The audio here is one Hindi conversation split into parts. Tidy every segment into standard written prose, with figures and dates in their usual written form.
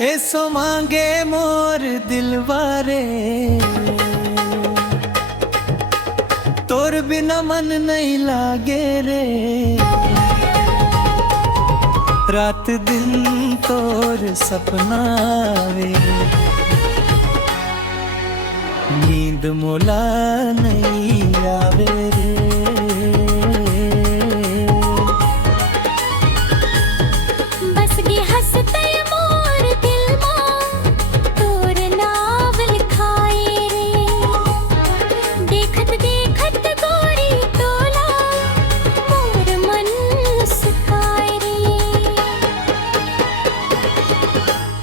ऐसो मांगे मोर दिलवारे, तोर बिना मन नहीं लागे रे। रात दिन तोर सपना वे, नींद मोला नहीं आवे रे।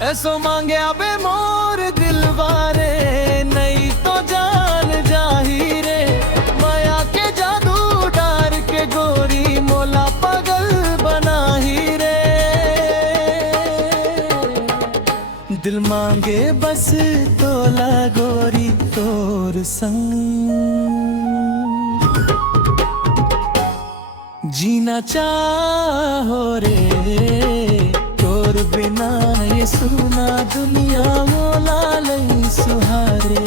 ऐसो मांगे अबे मोर दिलवारे, नहीं तो जान जाही रे। माया के जादू डार के गोरी मोला पागल बनाही रे। दिल मांगे बस तोला गोरी तोर संग, जीना चाहो रे तोर बिना। ये सुना दुनिया मोला लई सुहारे।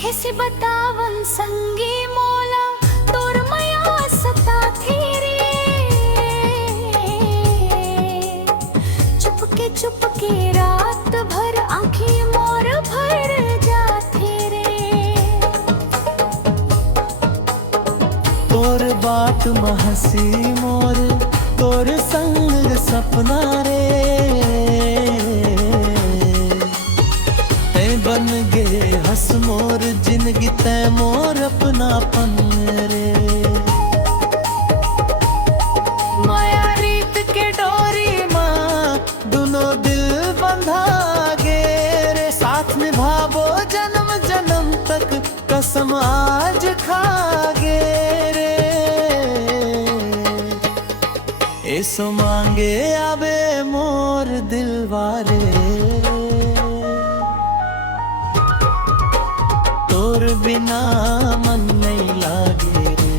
कैसे बतावन संगी मोला तोर मया सता थी रे। चुपके रात भर आँखें मोर भर जाते रे। तोर बात महसी मोर तोर संग सपना रे। बन गे हस मोर जिंदगी तै मोर अपनापन रे। माया रीत के डोरी माँ दोनों दिल बंधा गे रे। साथ निभावो जन्म जन्म तक कसम आज खागे रे। ऐसो मांगे आबे मोर दिलवारे, तोर बिना मन नहीं लागे रे।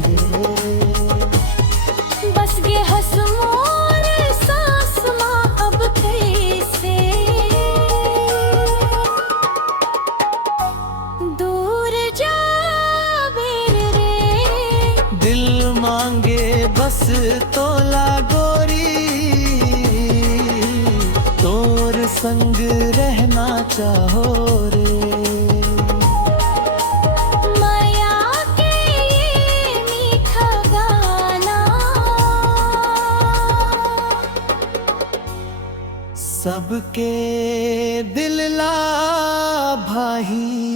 बस गे हस मोर सांस माँ अब कैसे दूर जाबे रे। दिल मांगे बस तोला गोरी, तोर संग रहना चाहो रे। सबके दिल ला भाई